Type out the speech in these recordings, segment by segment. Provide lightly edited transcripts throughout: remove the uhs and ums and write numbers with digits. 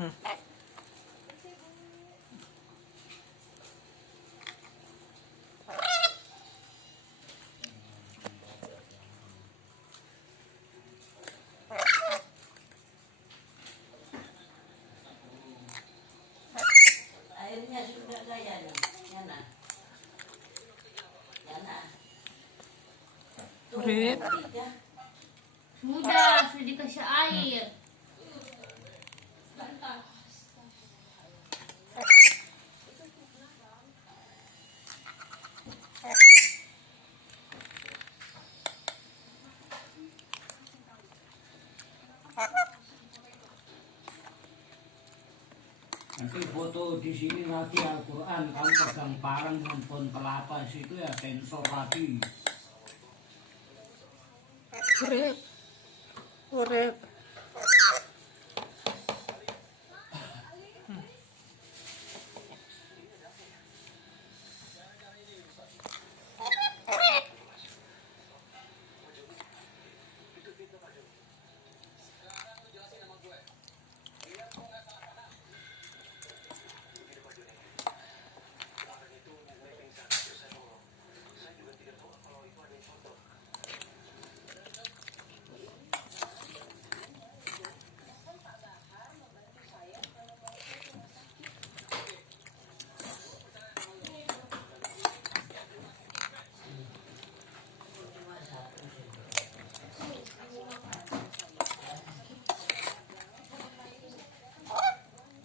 Hmm. Airnya sudah saya nih, Yana. Yana. Tuh, Rit. ya. Sudah dikasih air. Nanti foto di sini lagi Al-Quran, kamu pegang parang dengan pohon kelapa situ ya sensor lagi. Urip. Urip.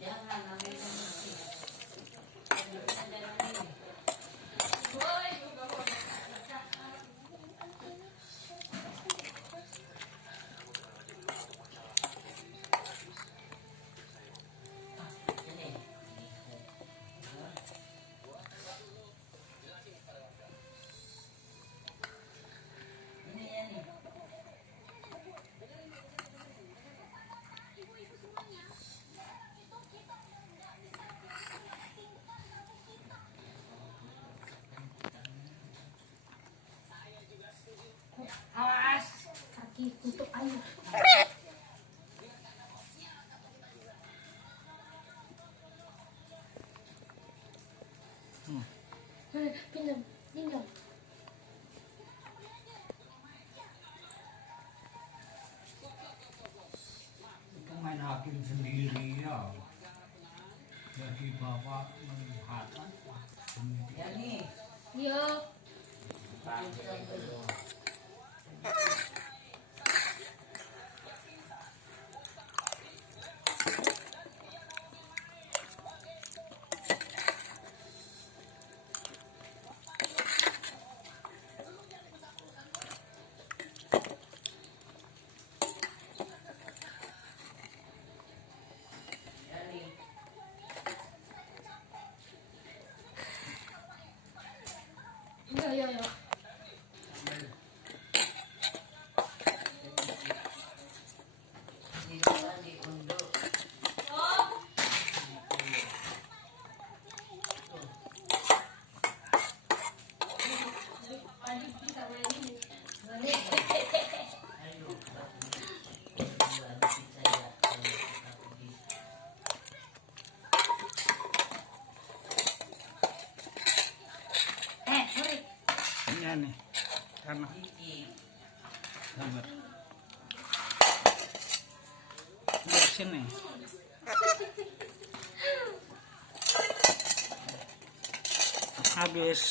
Jangan ambil ini. Jangan ini. Ini. Ini ya nih. Awas, kaki tutup air. Pinjam, pinjam. Itu main hakim sendiri ya. Jadi bapak melihat kan. Ya nih. Yuk. Ya nih. Yuk, yuk, yuk. Di depan diundur. Ayo, Murid. Ini nih. Karena sabar. Lihat sini. Habis.